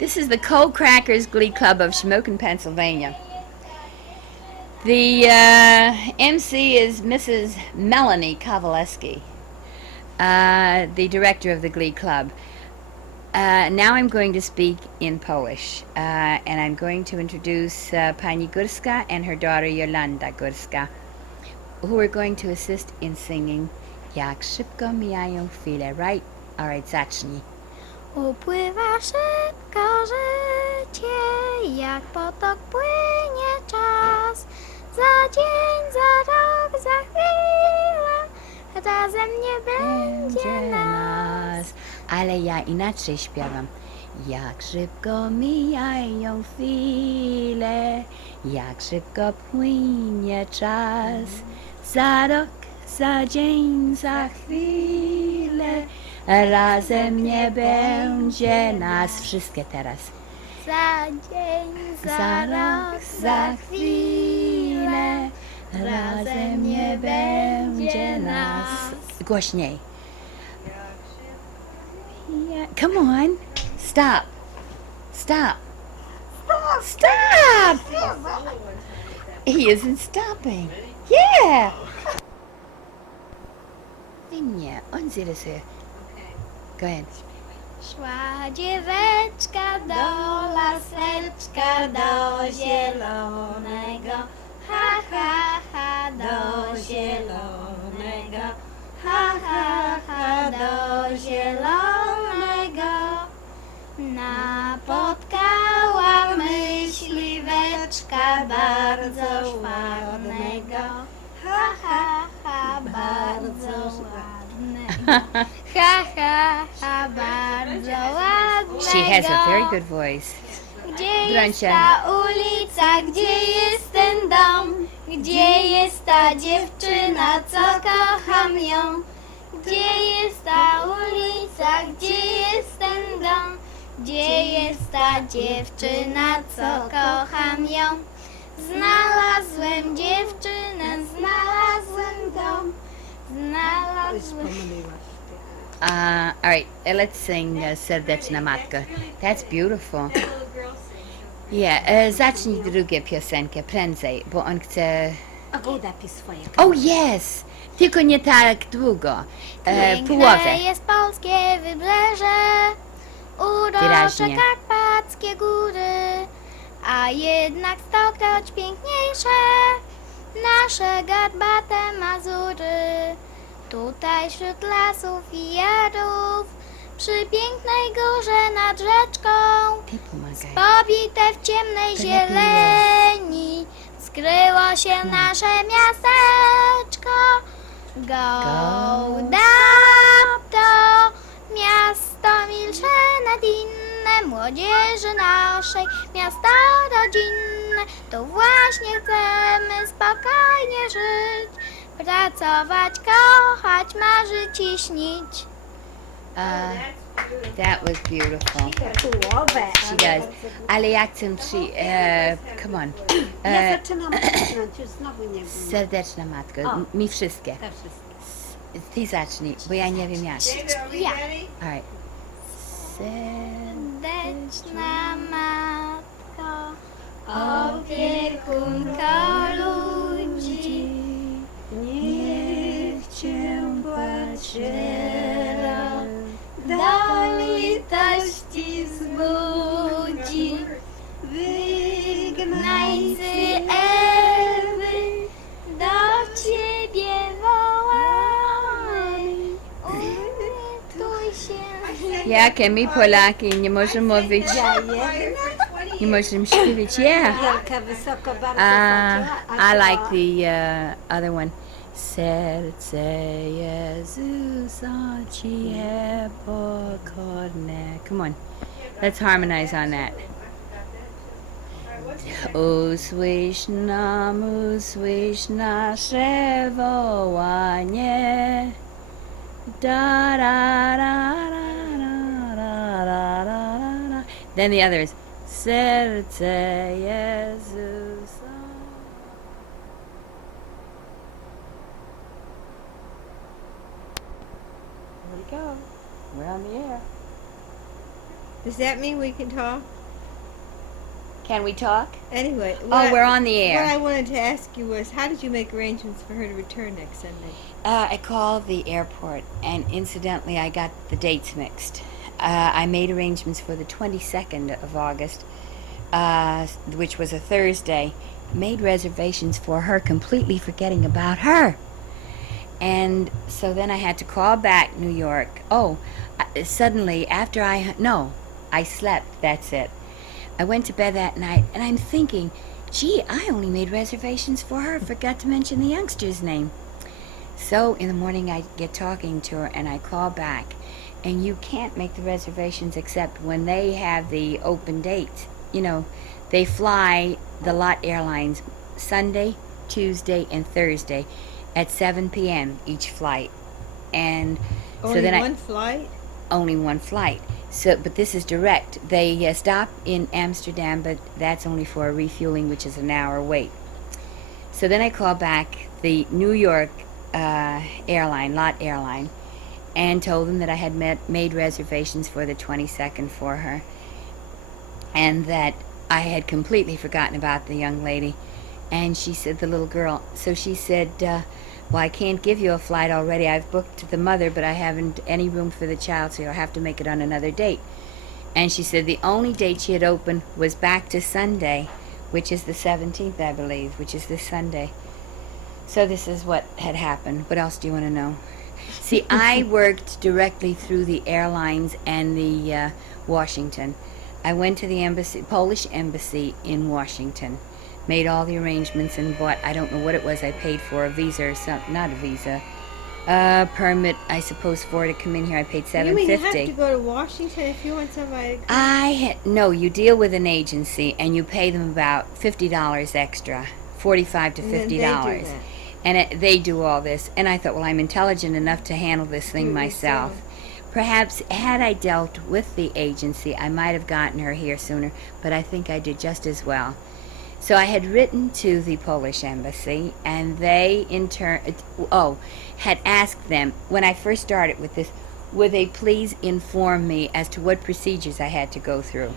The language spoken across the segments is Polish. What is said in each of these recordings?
This is the Cold Crackers Glee Club of Shamokin, Pennsylvania. The MC is Mrs. Melanie Koveleski, the director of the Glee Club. Now I'm going to speak in Polish, and I'm going to introduce Pani Gorska and her daughter Yolanda Gorska, who are going to assist in singing Jak szybko mijają chwile. Right? Alright, zacznij. Upływa szybko życie, jak potok płynie czas. Za dzień, za rok, za chwilę, razem nie będzie nas. Ale ja inaczej śpiewam. Jak szybko mijają chwile, jak szybko płynie czas. Za rok, za dzień, za chwilę, razem nie będzie nas. Wszystkie teraz. Za dzień, za rok, za chwilę, razem nie będzie nas. Głośniej. Yeah. Come on. Stop. Stop. Stop. He isn't stopping. Yeah. Nie, on zrysuje. Go ahead. Szła dzieweczka do laseczka, do zielonego, ha, ha, ha, do zielonego, ha, ha, ha, do zielonego. Napotkała myśliweczka bardzo ładnego, ha, ha, ha, bardzo ładnego. Ha, ha, ha, bardzo ładnego. She has a very good voice. Gdzie jest Broncia. ta ulica, gdzie jest ten dom? Gdzie jest ta dziewczyna, co kocham ją? Gdzie jest ta ulica, gdzie jest ten dom? Gdzie jest ta dziewczyna, co kocham ją? Znalazłem dziewczynę, znalazłem dom. All right, let's sing Serdeczna Matka. That's beautiful. Yeah, zacznij drugie piosenkę prędzej, bo on chce... Oh yes! Tylko nie tak długo. Połowę. Piękne jest polskie wybrzeże, urocze Wyraźnie. karpackie góry, a jednak stokroć piękniejsze nasze garbate Mazury. Tutaj wśród lasów i jarów, przy pięknej górze nad rzeczką, Ty pomagaj. pobite w ciemnej To zieleni, skryło się nasze miasteczko. Gołda to miasto milsze nad inne, młodzieży naszej, miasto rodzinne. Tu właśnie chcemy spokojnie żyć, pracować, kochać, marzyć i śnić. That was beautiful. She does. Ale jak chcę come on. Ja zaczynam cisnąć, już znowu nie wiem. Serdeczna Matko. Mi wszystkie. Te wszystkie. Ty zacznij, bo ja nie wiem jak. Ja. All right. Serdeczna matko, opiekunko ludzi, Niech cię Patrzylo do litości wzbudzi. Wygnańcy Ewy do ciebie wołamy. Ulituj się. Jakie my Polaki nie możemy mówić, nie możemy śpiewać. Yeah. Wielka, wysoko, bardzo I like the other one. Serce Jezusa ci je pokorne. Come on, let's harmonize on that. Usłysz nasze wołanie. Da da da da da da da da. Then the others. Serce Jezusa. There we go. We're on the air. Does that mean we can talk? Can we talk? Anyway. We're on the air. What I wanted to ask you was, how did you make arrangements for her to return next Sunday? I called the airport, and incidentally, I got the dates mixed. I made arrangements for the 22nd of August, which was a Thursday. Made reservations for her, completely forgetting about her. And so then I had to call back New York. Suddenly, after I slept, that's it. I went to bed that night, and I'm thinking, gee, I only made reservations for her, forgot to mention the youngster's name. So in the morning I get talking to her, and I call back, and you can't make the reservations except when they have the open dates. You know, they fly, the Lot Airlines, Sunday, Tuesday, and Thursday at 7 p.m. each flight. And Only one flight? Only one flight. So, but this is direct. They stop in Amsterdam, but that's only for a refueling, which is an hour wait. So then I called back the New York airline, Lot Airline, and told them that I had made reservations for the 22nd for her, and that I had completely forgotten about the young lady. And she said, the little girl, so she said, well, I can't give you a flight already. I've booked the mother, but I haven't any room for the child, so you'll have to make it on another date. And she said the only date she had open was back to Sunday, which is the 17th, I believe, which is this Sunday. So this is what had happened. What else do you want to know? See, I worked directly through the airlines and the Washington. I went to the embassy, Polish embassy in Washington, made all the arrangements and bought, I don't know what it was I paid for, a visa or something, not a visa, permit, I suppose, for her to come in here. I paid $750. You mean you have to go to Washington if you want somebody to come? No, you deal with an agency and you pay them about $50 extra, $45 to $50. And then they do that. And they do all this. And I thought, well, I'm intelligent enough to handle this thing myself. Perhaps had I dealt with the agency, I might have gotten her here sooner, but I think I did just as well. So I had written to the Polish embassy, and they in turn, had asked them, when I first started with this, would they please inform me as to what procedures I had to go through.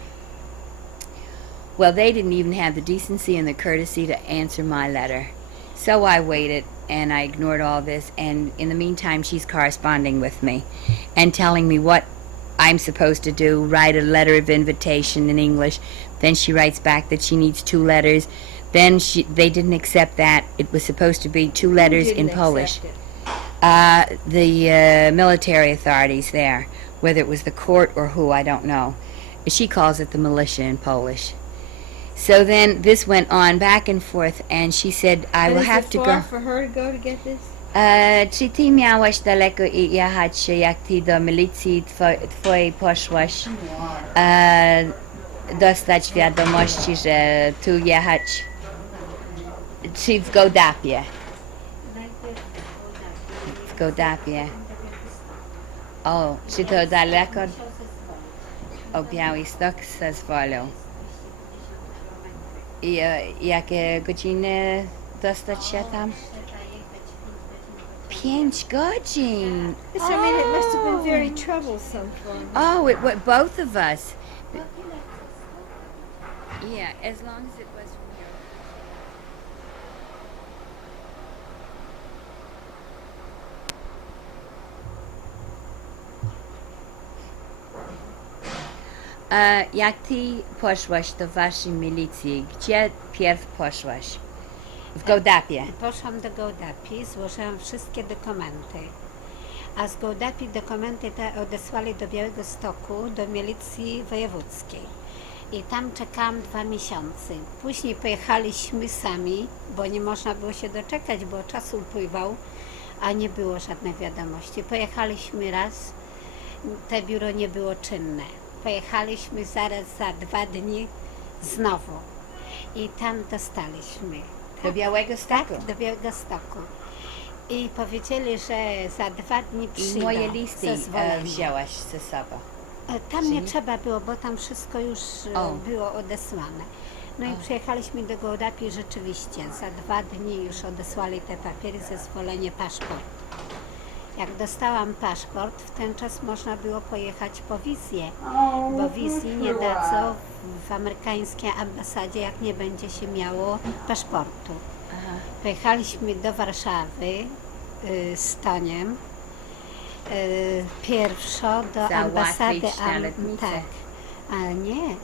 Well, they didn't even have the decency and the courtesy to answer my letter. So I waited, and I ignored all this, and in the meantime, she's corresponding with me and telling me what I'm supposed to do, write a letter of invitation in English. Then she writes back that she needs 2 letters. Then they didn't accept that. It was supposed to be 2 letters in Polish. The military authorities there, whether it was the court or who, I don't know. She calls it the militia in Polish. So then this went on back and forth, and she said, I will have to go. Is it far for her to go to get this? Czy ty miałaś daleko jechać, jak ty do milicji twojej poszłaś, dostać wiadomości, że tu jechać, czy w Gołdapie? W Gołdapie. O, czy to daleko? O, Białystok zezwolą. I jakie godziny dostać się tam? 5 godzin. Yes, I mean, it must have been very troublesome for me. Oh, both of us. Yeah, as long as it was from here. Jak ty poszłaś do waszej milicji, gdzie pierw poszłaś? W Gołdapie. Poszłam do Gołdapi, złożyłam wszystkie dokumenty. A z Gołdapi dokumenty te odesłali do Białegostoku, do milicji wojewódzkiej. I tam czekałam 2 miesiące. Później pojechaliśmy sami, bo nie można było się doczekać, bo czas upływał, a nie było żadnej wiadomości. Pojechaliśmy raz, te biuro nie było czynne. Pojechaliśmy zaraz za 2 dni znowu i tam dostaliśmy. Do Białegostoku? Tak, do Białegostoku. I powiedzieli, że za 2 dni przyjdą. I moje listy zezwolenie. wzięłaś ze sobą. Tam nie trzeba było, bo tam wszystko już było odesłane. No i przyjechaliśmy do Gołdapi, rzeczywiście za 2 dni już odesłali te papiery, zezwolenie, paszport. Jak dostałam paszport, w ten czas można było pojechać po wizję, bo wizji nie dadzą w amerykańskiej ambasadzie, jak nie będzie się miało paszportu. Aha. Pojechaliśmy do Warszawy z Toniem, pierwszo do ambasady, Załatwić na letnicę. tak, ale nie,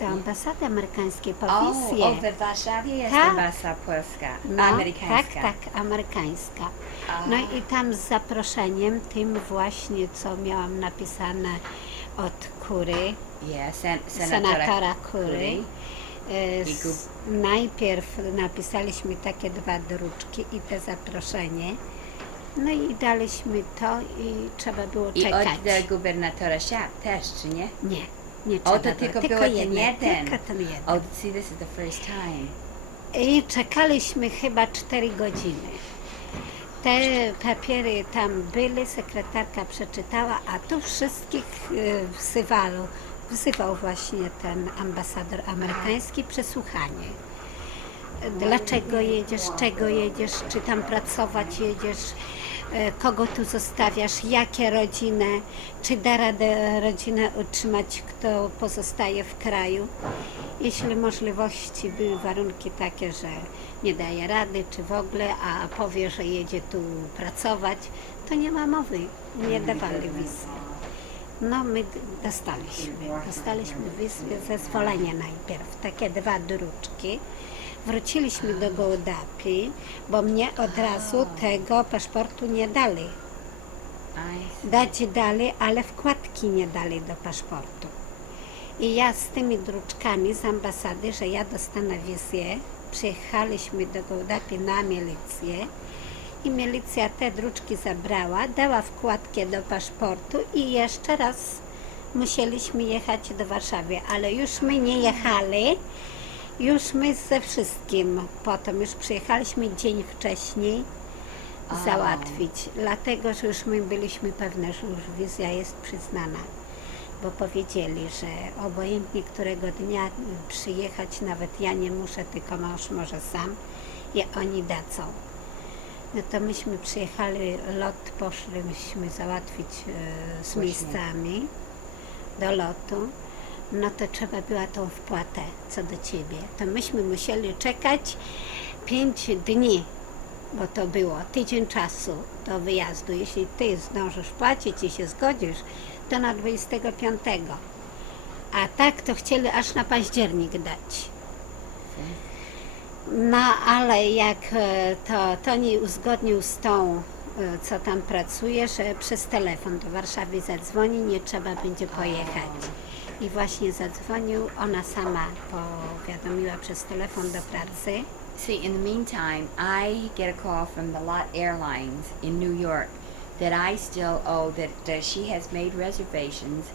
do ambasady amerykańskiej po wizję. O, we Warszawie jest Tak. ambasada polska, No, amerykańska. tak, amerykańska. A. No i tam z zaproszeniem, tym właśnie, co miałam napisane od Kury, Yeah, senatora Kury. Kury. I Najpierw napisaliśmy takie 2 druczki i te zaproszenie. No i daliśmy to i trzeba było I czekać. od gubernatora Sharp też, czy nie? Nie trzeba O, to tylko było. było ten jeden. Tylko ten jeden. Oh, see, this is the first time. I czekaliśmy chyba 4 godziny. Te papiery tam były, sekretarka przeczytała, a tu wszystkich wzywał właśnie ten ambasador amerykański, przesłuchanie. Dlaczego jedziesz, czego jedziesz, czy tam pracować jedziesz, kogo tu zostawiasz, jakie rodziny, czy da radę rodzinę utrzymać, kto pozostaje w kraju. Jeśli możliwości były warunki takie, że nie daje rady, czy w ogóle, a powie, że jedzie tu pracować, to nie ma mowy, nie dawali wizy. No my dostaliśmy zezwolenie najpierw, takie 2 druczki. Wróciliśmy do Gołdapi, bo mnie od razu tego paszportu nie dali. Dać dali, ale wkładki nie dali do paszportu. I ja z tymi druczkami z ambasady, że ja dostanę wizję, przyjechaliśmy do Gołdapi na milicję i milicja te druczki zabrała, dała wkładkę do paszportu i jeszcze raz musieliśmy jechać do Warszawy, ale już my nie jechali, już my ze wszystkim. Potem już przyjechaliśmy dzień wcześniej załatwić, dlatego że już my byliśmy pewne, że już wizja jest przyznana, bo powiedzieli, że obojętnie którego dnia przyjechać, nawet ja nie muszę, tylko mąż może sam i oni dadzą. No to myśmy przyjechali, lot poszliśmy załatwić z miejscami do lotu. No to trzeba była tą wpłatę, co do ciebie. To myśmy musieli czekać 5 dni, bo to było tydzień czasu do wyjazdu. Jeśli ty zdążysz płacić i się zgodzisz, to na 25. A tak to chcieli aż na październik dać. No ale jak to nie uzgodnił z tą, co tam pracuje, że przez telefon do Warszawy zadzwoni, nie trzeba będzie pojechać. I właśnie zadzwonił, ona sama powiadomiła przez telefon do pracy. See, in the meantime, I get a call from the Lot Airlines in New York that I still owe, that she has made reservations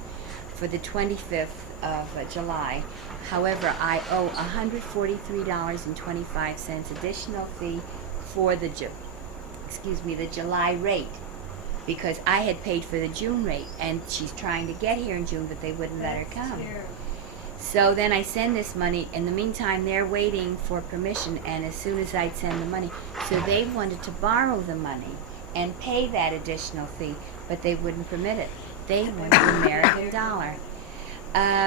for the 25th of July. However, I owe $143.25 additional fee for the the July rate, because I had paid for the June rate, and she's trying to get here in June, but they wouldn't let her come. So then I send this money. In the meantime, they're waiting for permission, and as soon as I'd send the money, so they wanted to borrow the money and pay that additional fee, but they wouldn't permit it. They want the American dollar.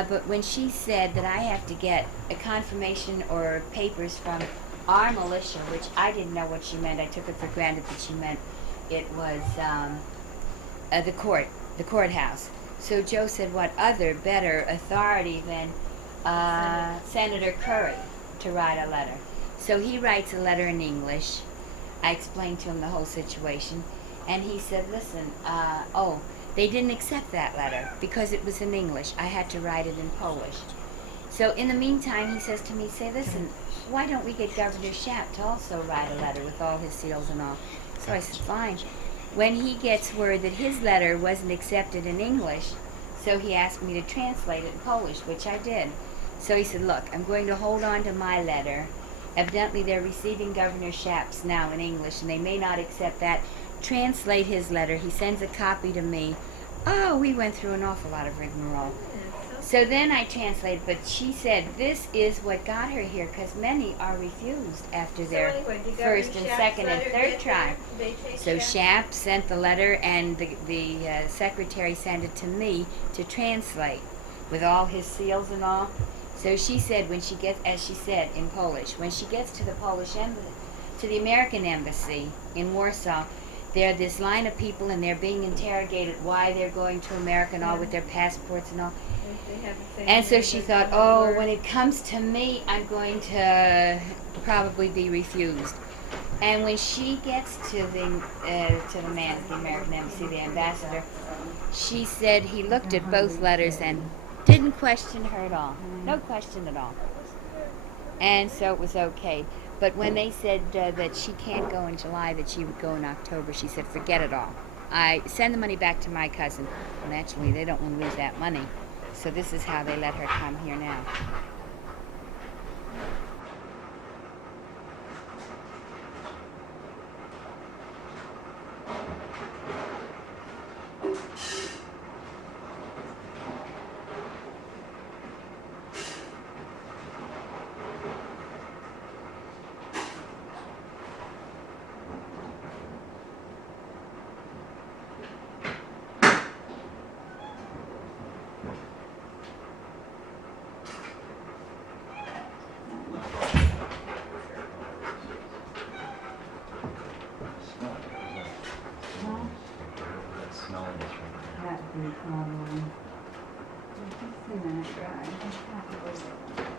But when she said that I have to get a confirmation or papers from our militia, which I didn't know what she meant, I took it for granted that she meant it was the courthouse. So Joe said, what other better authority than Senator Curry to write a letter? So he writes a letter in English. I explained to him the whole situation, and he said, listen, they didn't accept that letter because it was in English. I had to write it in Polish. So in the meantime, he says to me, say, listen, why don't we get Governor Schaap to also write a letter with all his seals and all? So I said, fine. When he gets word that his letter wasn't accepted in English, so he asked me to translate it in Polish, which I did. So he said, look, I'm going to hold on to my letter. Evidently they're receiving Governor Schaap's now in English, and they may not accept that. Translate his letter. He sends a copy to me. Oh, we went through an awful lot of rigmarole. So then I translated, but she said this is what got her here, because many are refused after their first and second and third try. So Shap sent the letter, and the secretary sent it to me to translate with all his seals and all. So she said when she gets, as she said in Polish, when she gets to the Polish embassy, to the American embassy in Warsaw, there are this line of people, and they're being interrogated why they're going to America and all with their passports and all. And so she thought, oh, when it comes to me, I'm going to probably be refused. And when she gets to the man at the American embassy, the ambassador, she said he looked at both letters and didn't question her at all. No question at all. And so it was okay. But when they said that she can't go in July, that she would go in October, she said, forget it all. I send the money back to my cousin. Well, naturally, they don't want to lose that money. So this is how they let her come here now. That would be a problem. 15-minute drive.